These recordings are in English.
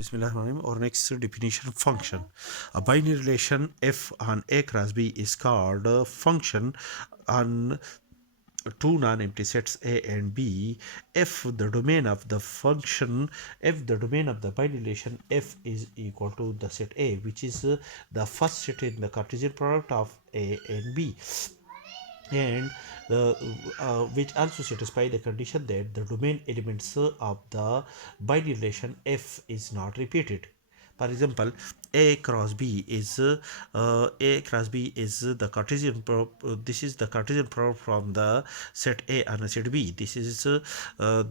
Bismillahirrahmanirrahim. Our next definition: function. A binary relation f on a cross b is called a function on two non-empty sets a and b if the domain of the function if the domain of the binary relation f is equal to the set a, which is the first set in the Cartesian product of a and b, and which also satisfy the condition that the domain elements of the binary relation f is not repeated. For example, a cross b is the Cartesian this is the Cartesian product from the set a and set b. This is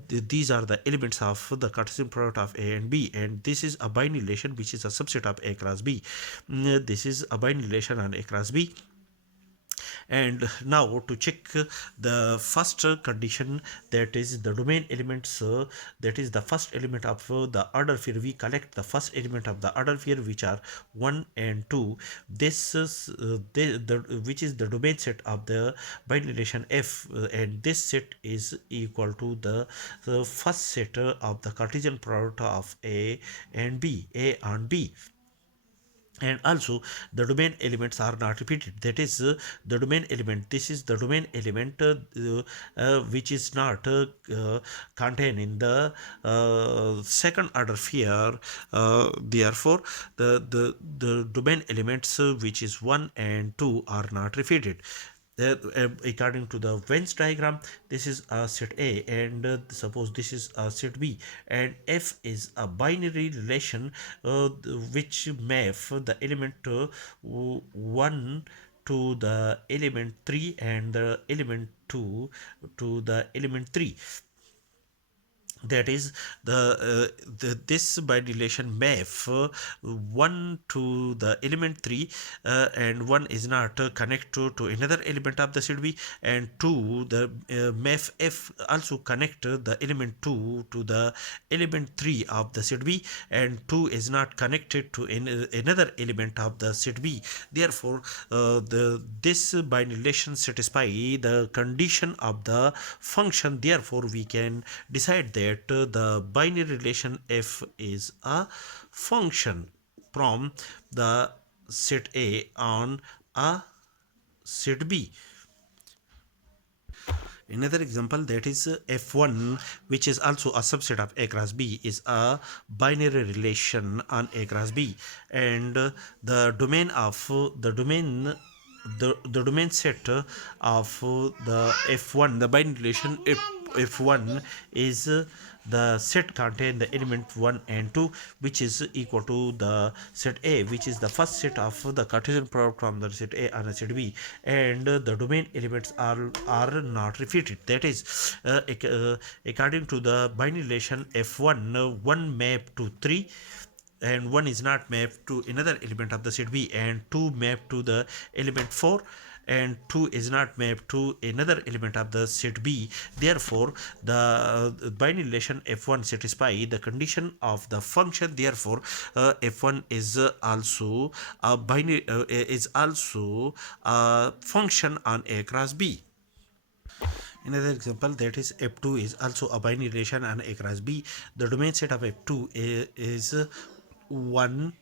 these are the elements of the Cartesian product of a and b, and this is a binary relation which is a subset of a cross b. This is a binary relation on a cross b. And now to check the first condition, that is the domain elements, that is the first element of the order pair. We collect the first element of the order pair, which are 1 and 2. This is which is the domain set of the binary relation f, and this set is equal to the first set of the Cartesian product of a and b, a and b. And also the domain elements are not repeated, that is the domain element, this is the domain element which is not contained in the second order pair. Therefore the domain elements which is 1 and 2 are not repeated. According to the Venn diagram, this is a set A, and suppose this is a set B, and F is a binary relation which map the element 1 to the element 3 and the element 2 to the element 3. That is this binary relation map 1 to the element 3, and 1 is not connected to another element of the set B, and 2 the map f also connect the element 2 to the element 3 of the set B, and 2 is not connected to another element of the set B. Therefore this binary relation satisfy the condition of the function. Therefore we can decide that the binary relation f is a function from the set A on a set B. Another example, that is f1, which is also a subset of a cross b, is a binary relation on a cross b, and the domain of the domain set of the f1, the binary relation f1 is the set contain the element 1 and 2, which is equal to the set A, which is the first set of the Cartesian product from the set A and set B, and the domain elements are not repeated. That is according to the binary relation f1, 1 map to 3, and 1 is not mapped to another element of the set B, and 2 mapped to the element 4, and 2 is not mapped to another element of the set B. Therefore the binary relation f1 satisfy the condition of the function. Therefore f1 is also a binary is also a function on a cross B. Another example, that is f2 is also a binary relation on a cross B. The domain set of f2 is 1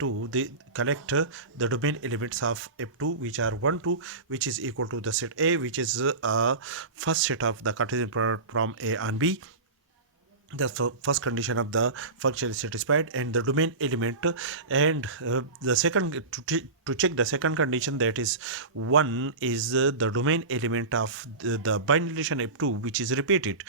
2. They collect the domain elements of f2, which are 1 2, which is equal to the set A, which is a first set of the Cartesian product from A and B. The first condition of the function is satisfied, and the domain element, and the second to check the second condition, that is 1 is the domain element of the binary relation f2, which is repeated.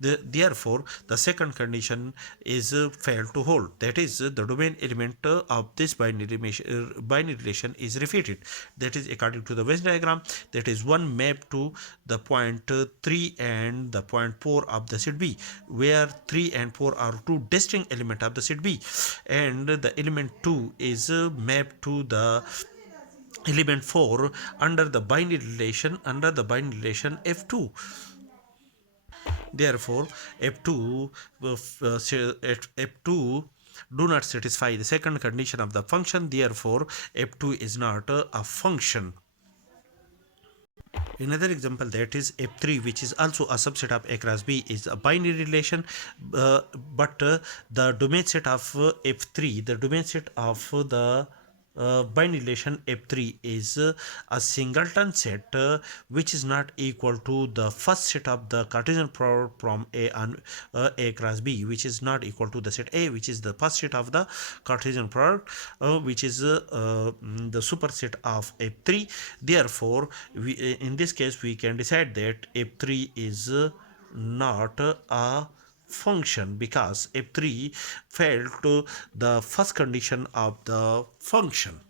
Therefore the second condition is failed to hold, that is the domain element of this binary relation is repeated. That is according to the Venn diagram, that is 1 map to the point 3 and the point 4 of the set B, where 3 and 4 are two distinct elements of the set B, and the element 2 is mapped to the element 4 under the binary relation f2. Therefore f2 do not satisfy the second condition of the function. Therefore f2 is not a function. Another example, that is F3, which is also a subset of A cross B, is a binary relation, uh, but the domain set of F3, the domain set of the binary relation F3 is a singleton set which is not equal to the first set of the Cartesian product from A and A cross B, which is not equal to the set A, which is the first set of the Cartesian product, which is the superset of F3. Therefore, in this case we can decide that F3 is not a function, because F3 failed to the first condition of the function.